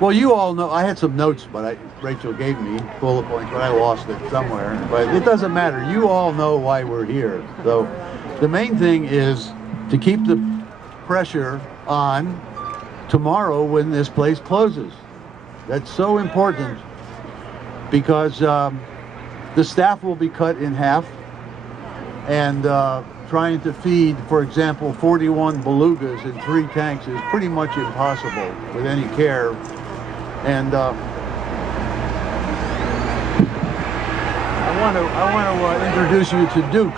Well, you all know, I had some notes, but Rachel gave me bullet points, but I lost it somewhere. But it doesn't matter. You all know why we're here. So the main thing is to keep the pressure on tomorrow when this place closes. That's so important because the staff will be cut in half, and trying to feed, for example, 41 belugas in 3 tanks is pretty much impossible with any care. And I want to introduce you to Duke.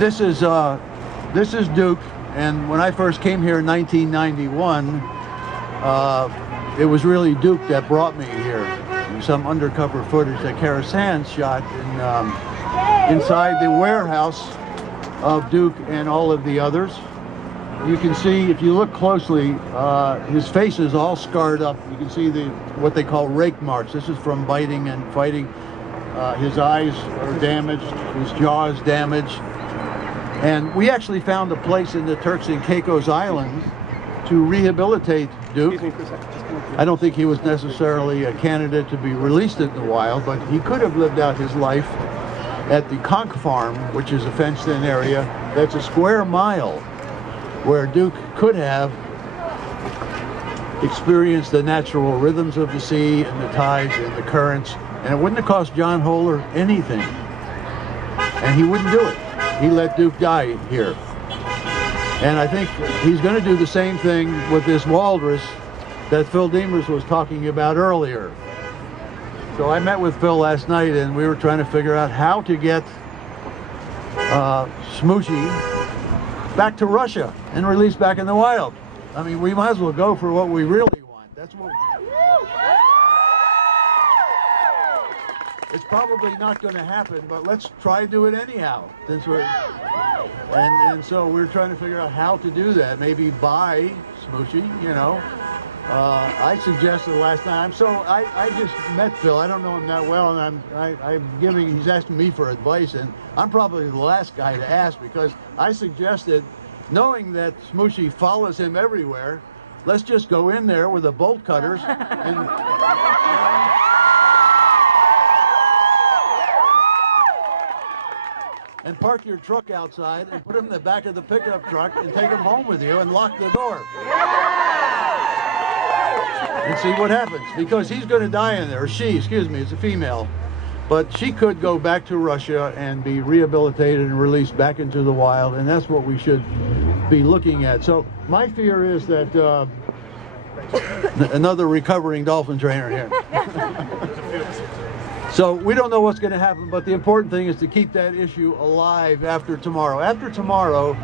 This is Duke, and when I first came here in 1991, it was really Duke that brought me here. Some undercover footage that Kara Sands shot inside the warehouse of Duke and all of the others. You can see, if you look closely, his face is all scarred up. You can see what they call rake marks. This is from biting and fighting. His eyes are damaged, his jaw is damaged. And we actually found a place in the Turks and Caicos Islands to rehabilitate Duke. I don't think he was necessarily a candidate to be released in the wild, but he could have lived out his life at the Conch Farm, which is a fenced-in area that's a square mile, where Duke could have experienced the natural rhythms of the sea and the tides and the currents, and it wouldn't have cost John Holer anything. And he wouldn't do it. He let Duke die here. And I think he's going to do the same thing with this walrus that Phil Demers was talking about earlier. So I met with Phil last night, and we were trying to figure out how to get Smoochy back to Russia and released back in the wild. I mean, we might as well go for what we really want. That's what. It's probably not going to happen, but let's try to do it anyhow. Since we're and so we're trying to figure out how to do that. Maybe buy Smoochy, you know. I suggested last time. So I just met Phil. I don't know him that well, and he's asking me for advice, and I'm probably the last guy to ask, because I suggested, knowing that Smoochy follows him everywhere, let's just go in there with the bolt cutters and park your truck outside and put him in the back of the pickup truck and take him home with you and lock the door. And see what happens, because he's going to die in there, or she, excuse me, it's a female. But she could go back to Russia and be rehabilitated and released back into the wild, and that's what we should be looking at. So my fear is that another recovering dolphin trainer here. So we don't know what's going to happen, but the important thing is to keep that issue alive after tomorrow. After tomorrow,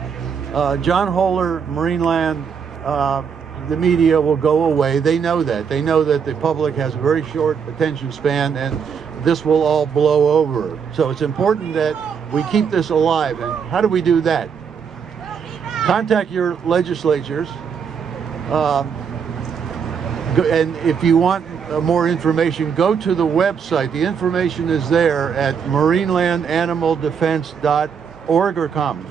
John Holer, Marineland, the media will go away. They know that. They know that the public has a very short attention span, and this will all blow over. So it's important that we keep this alive. And how do we do that? Contact your legislatures. And if you want more information, go to the website. The information is there at marinelandanimal.org or .com.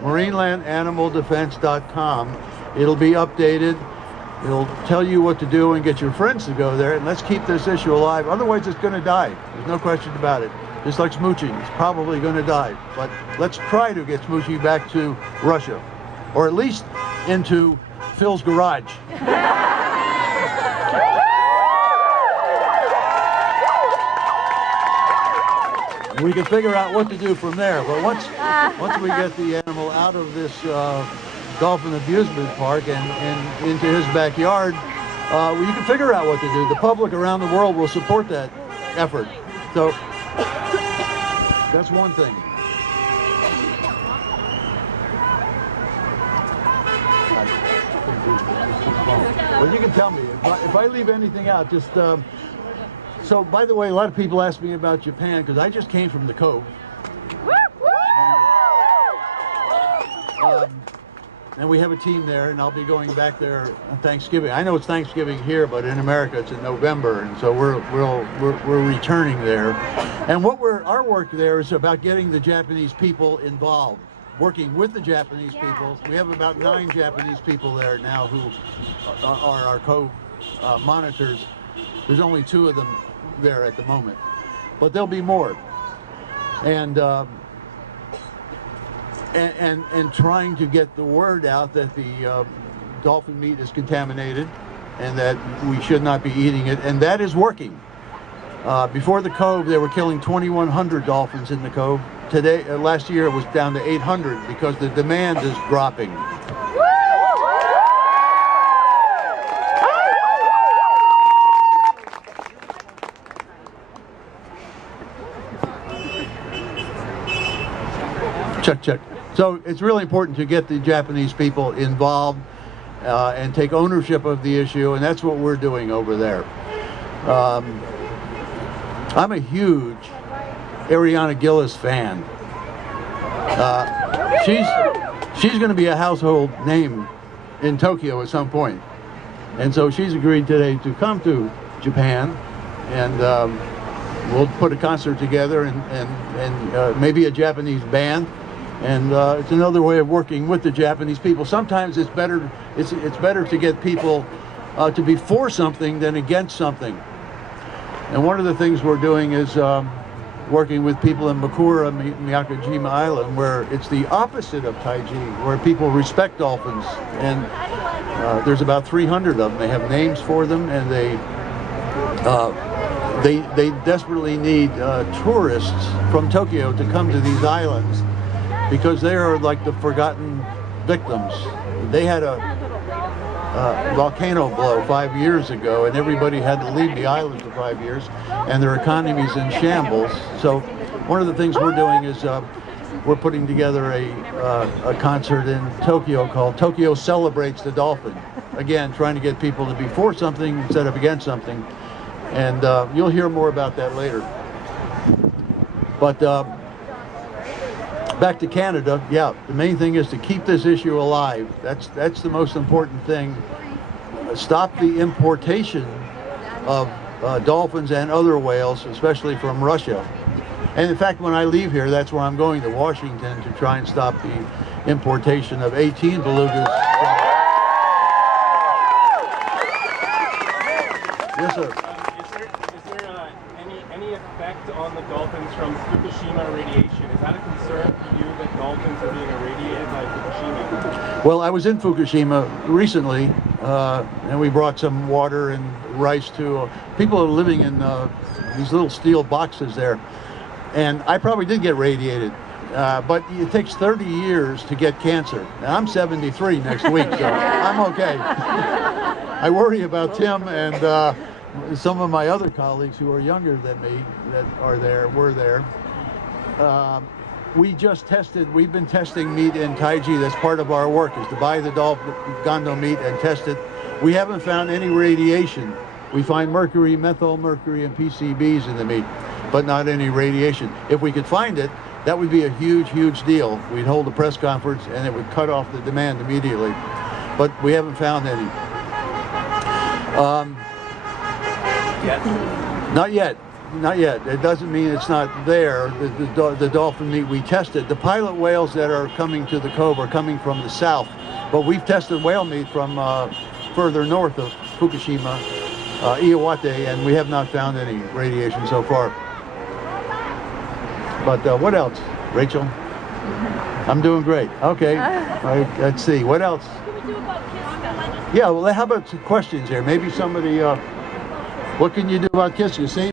marinelandanimal.com. It'll be updated. It'll tell you what to do and get your friends to go there, and let's keep this issue alive. Otherwise, it's going to die. There's no question about it. Just like Smoochy, it's probably going to die. But let's try to get Smoochy back to Russia, or at least into Phil's garage. We can figure out what to do from there. But once we get the animal out of this dolphin abusement park and into his backyard, you can figure out what to do. The public around the world will support that effort. So that's one thing. Well, you can tell me if I leave anything out. Just so, by the way, a lot of people ask me about Japan, because I just came from the Cove. And we have a team there, and I'll be going back there on Thanksgiving. I know it's Thanksgiving here, but in America it's in November, and so we're returning there. And our work there is about getting the Japanese people involved. working with the Japanese people. We have about 9 Japanese people there now who are our co-monitors. There's only 2 of them there at the moment, but there'll be more. And trying to get the word out that the dolphin meat is contaminated and that we should not be eating it, and that is working. Before the cove, they were killing 2,100 dolphins in the cove. Today, last year, it was down to 800 because the demand is dropping. Check, check. So it's really important to get the Japanese people involved and take ownership of the issue, and that's what we're doing over there. I'm a huge Ariana Gillis fan. She's going to be a household name in Tokyo at some point, and so she's agreed today to come to Japan, and we'll put a concert together and maybe a Japanese band, and it's another way of working with the Japanese people. Sometimes it's better to get people to be for something than against something. And one of the things we're doing is working with people in Makura, Miyakojima Island, where it's the opposite of Taiji, where people respect dolphins. And there's about 300 of them. They have names for them, and they desperately need tourists from Tokyo to come to these islands because they are like the forgotten victims. They had a volcano blow 5 years ago, and everybody had to leave the island for 5 years, and their economy's in shambles. So one of the things we're doing is we're putting together a concert in Tokyo called Tokyo Celebrates the Dolphin. Again, trying to get people to be for something instead of against something, and you'll hear more about that later. But back to Canada, yeah, the main thing is to keep this issue alive. That's the most important thing. Stop the importation of dolphins and other whales, especially from Russia. And in fact, when I leave here, that's where I'm going, to Washington, to try and stop the importation of 18 belugas. Yes, sir. Is there any effect on the dolphins from Fukushima radiation? Is that a concern for you that dolphins are being irradiated by Fukushima? Well, I was in Fukushima recently, and we brought some water and rice to people who are living in these little steel boxes there. And I probably did get radiated, but it takes 30 years to get cancer. And I'm 73 next week, so I'm okay. I worry about Tim and some of my other colleagues who are younger than me that were there. We've been testing meat in Taiji. That's part of our work, is to buy the Gondo meat and test it. We haven't found any radiation. We find mercury, methyl mercury, and PCBs in the meat, but not any radiation. If we could find it, that would be a huge, huge deal. We'd hold a press conference and it would cut off the demand immediately. But we haven't found any. Not yet. Not yet. It doesn't mean it's not there. The dolphin meat we tested. The pilot whales that are coming to the cove are coming from the south, but we've tested whale meat from further north of Fukushima, Iwate, and we have not found any radiation so far. But what else, Rachel? I'm doing great. Okay. Let's see. What else? Yeah. Well, how about some questions here? Maybe somebody. What can you do about Kiska? Same.